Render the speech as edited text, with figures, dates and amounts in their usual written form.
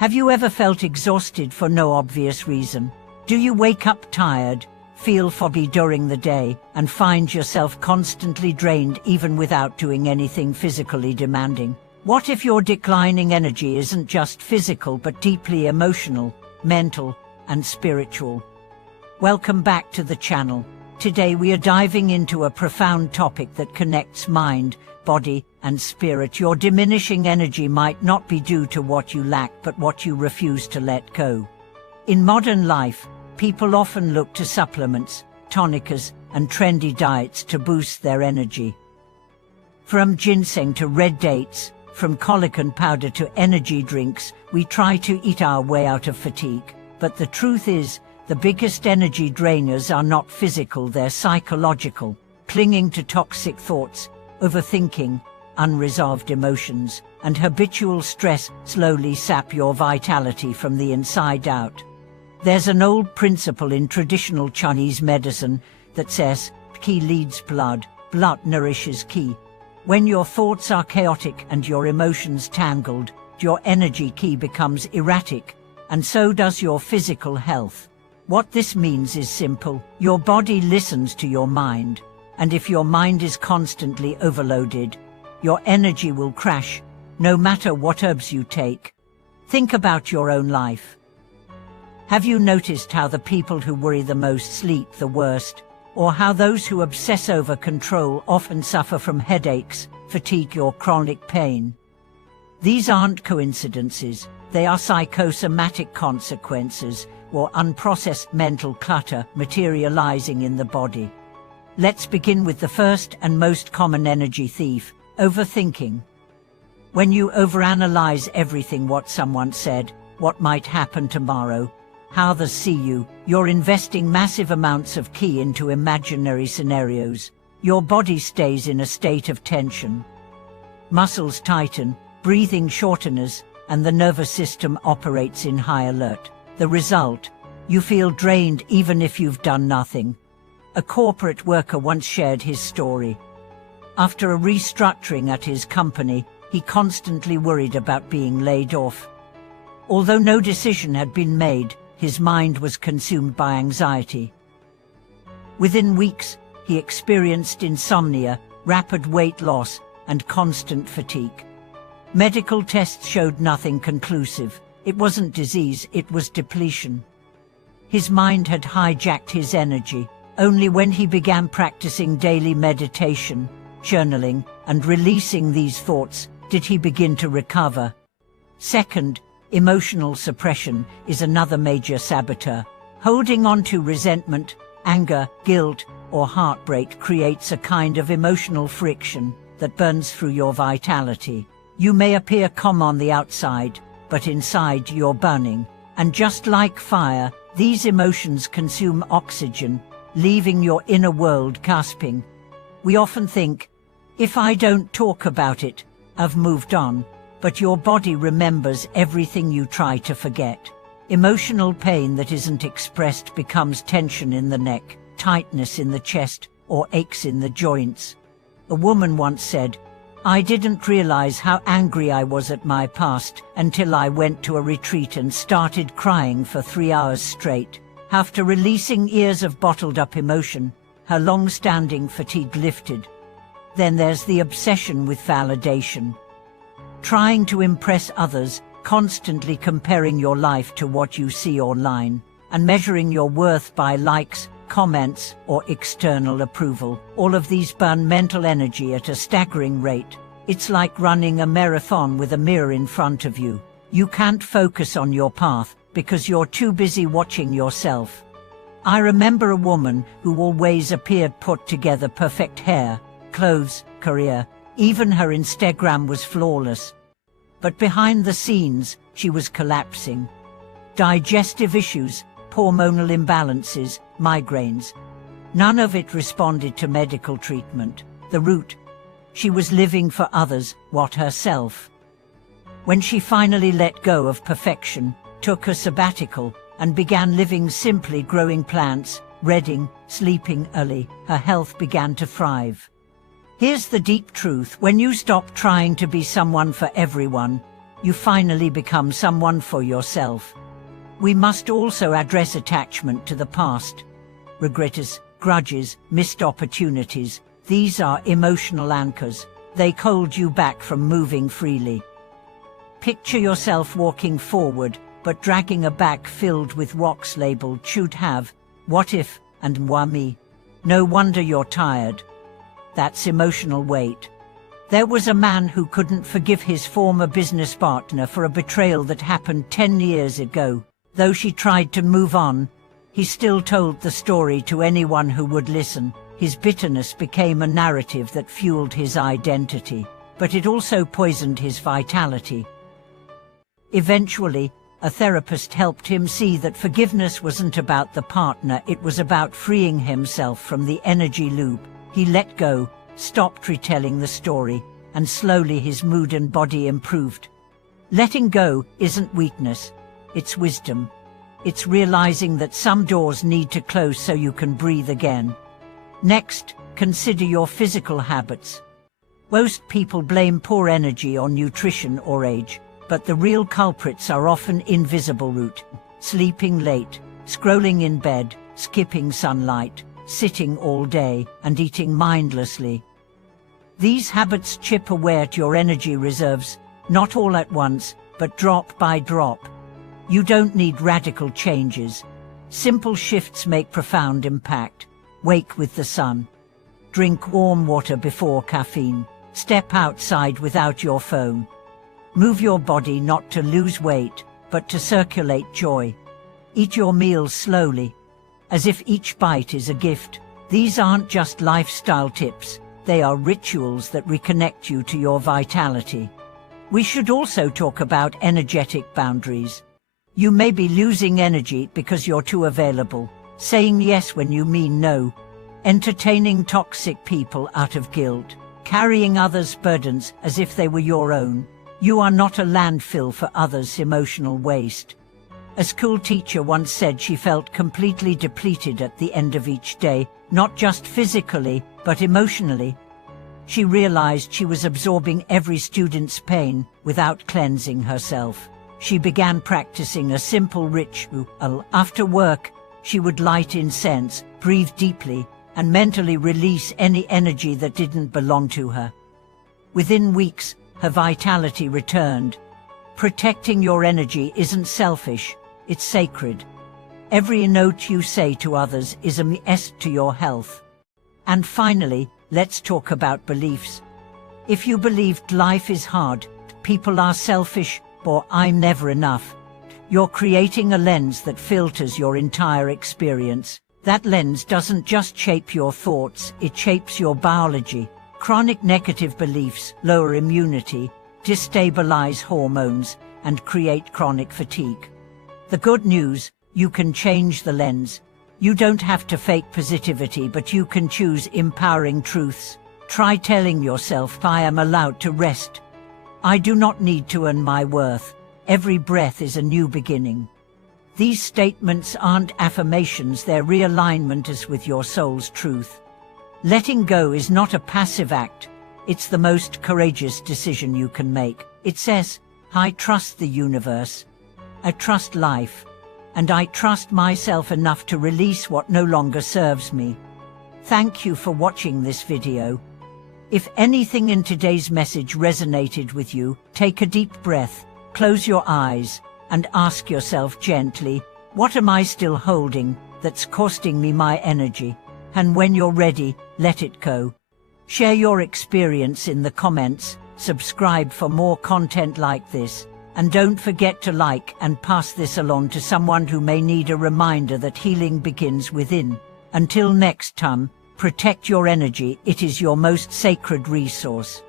Have you ever felt exhausted for no obvious reason? Do you wake up tired, feel foggy during the day, and find yourself constantly drained even without doing anything physically demanding? What if your declining energy isn't just physical but deeply emotional, mental, and spiritual? Welcome back to the channel. Today we are diving into a profound topic that connects mind, body, and spirit. Your diminishing energy might not be due to what you lack but what you refuse to let go. In modern life, people often look to supplements, tonicas, and trendy diets to boost their energy. From ginseng to red dates, from collagen powder to energy drinks, we try to eat our way out of fatigue. But the truth is, the biggest energy drainers are not physical, they're psychological. Clinging to toxic thoughts, overthinking, unresolved emotions, and habitual stress slowly sap your vitality from the inside out. There's an old principle in traditional Chinese medicine that says, Qi leads blood, blood nourishes Qi. When your thoughts are chaotic and your emotions tangled, your energy Qi becomes erratic, and so does your physical health. What this means is simple. Your body listens to your mind, and if your mind is constantly overloaded, your energy will crash, no matter what herbs you take. Think about your own life. Have you noticed how the people who worry the most sleep the worst, or how those who obsess over control often suffer from headaches, fatigue, or chronic pain? These aren't coincidences, they are psychosomatic consequences, or unprocessed mental clutter materializing in the body. Let's begin with the first and most common energy thief, overthinking. When you overanalyze everything, what someone said, what might happen tomorrow, how others see you, you're investing massive amounts of Qi into imaginary scenarios. Your body stays in a state of tension. Muscles tighten, breathing shortens, and the nervous system operates in high alert. The result? You feel drained even if you've done nothing. A corporate worker once shared his story. After a restructuring at his company, he constantly worried about being laid off. Although no decision had been made, his mind was consumed by anxiety. Within weeks, he experienced insomnia, rapid weight loss, and constant fatigue. Medical tests showed nothing conclusive. It wasn't disease, it was depletion. His mind had hijacked his energy. Only when he began practicing daily meditation, journaling, and releasing these thoughts did he begin to recover. Second, emotional suppression is another major saboteur. Holding on to resentment, anger, guilt, or heartbreak creates a kind of emotional friction that burns through your vitality. You may appear calm on the outside, but inside you're burning. And just like fire, these emotions consume oxygen, leaving your inner world gasping. We often think, if I don't talk about it, I've moved on. But your body remembers everything you try to forget. Emotional pain that isn't expressed becomes tension in the neck, tightness in the chest, or aches in the joints. A woman once said, I didn't realize how angry I was at my past until I went to a retreat and started crying for 3 hours straight. After releasing years of bottled-up emotion, her long-standing fatigue lifted. Then there's the obsession with validation. Trying to impress others, constantly comparing your life to what you see online, and measuring your worth by likes, comments, or external approval. All of these burn mental energy at a staggering rate. It's like running a marathon with a mirror in front of you. You can't focus on your path because you're too busy watching yourself. I remember a woman who always appeared put together, perfect hair, clothes, career, even her Instagram was flawless. But behind the scenes, she was collapsing. Digestive issues, hormonal imbalances, migraines. None of it responded to medical treatment. The root? She was living for others, what herself. When she finally let go of perfection, took a sabbatical, and began living simply, growing plants, reading, sleeping early, her health began to thrive. Here's the deep truth: when you stop trying to be someone for everyone, you finally become someone for yourself. We must also address attachment to the past. Regrets, grudges, missed opportunities, these are emotional anchors. They hold you back from moving freely. Picture yourself walking forward, but dragging a bag filled with rocks labeled should have, what if, and moi me. No wonder you're tired. That's emotional weight. There was a man who couldn't forgive his former business partner for a betrayal that happened 10 years ago. Though she tried to move on, he still told the story to anyone who would listen. His bitterness became a narrative that fueled his identity, but it also poisoned his vitality. Eventually, a therapist helped him see that forgiveness wasn't about the partner, it was about freeing himself from the energy loop. He let go, stopped retelling the story, and slowly his mood and body improved. Letting go isn't weakness, it's wisdom. It's realizing that some doors need to close so you can breathe again. Next, consider your physical habits. Most people blame poor energy on nutrition or age, but the real culprits are often invisible: sleeping late, scrolling in bed, skipping sunlight, sitting all day, and eating mindlessly. These habits chip away at your energy reserves, not all at once, but drop by drop. You don't need radical changes. Simple shifts make profound impact. Wake with the sun. Drink warm water before caffeine. Step outside without your phone. Move your body not to lose weight, but to circulate joy. Eat your meals slowly, as if each bite is a gift. These aren't just lifestyle tips, they are rituals that reconnect you to your vitality. We should also talk about energetic boundaries. You may be losing energy because you're too available, saying yes when you mean no, entertaining toxic people out of guilt, carrying others' burdens as if they were your own. You are not a landfill for others' emotional waste. A school teacher once said she felt completely depleted at the end of each day, not just physically, but emotionally. She realized she was absorbing every student's pain without cleansing herself. She began practicing a simple ritual. After work, she would light incense, breathe deeply, and mentally release any energy that didn't belong to her. Within weeks, her vitality returned. Protecting your energy isn't selfish, it's sacred. Every note you say to others is a yes to your health. And finally, let's talk about beliefs. If you believed life is hard, people are selfish, or I'm never enough, you're creating a lens that filters your entire experience. That lens doesn't just shape your thoughts, it shapes your biology. Chronic negative beliefs lower immunity, destabilize hormones, and create chronic fatigue. The good news, you can change the lens. You don't have to fake positivity, but you can choose empowering truths. Try telling yourself, I am allowed to rest. I do not need to earn my worth. Every breath is a new beginning. These statements aren't affirmations, they're realignments with your soul's truth. Letting go is not a passive act. It's the most courageous decision you can make. It says, I trust the universe. I trust life. And I trust myself enough to release what no longer serves me. Thank you for watching this video. If anything in today's message resonated with you, take a deep breath, close your eyes, and ask yourself gently, what am I still holding that's costing me my energy? And when you're ready, let it go. Share your experience in the comments, subscribe for more content like this, and don't forget to like and pass this along to someone who may need a reminder that healing begins within. Until next time, protect your energy, it is your most sacred resource.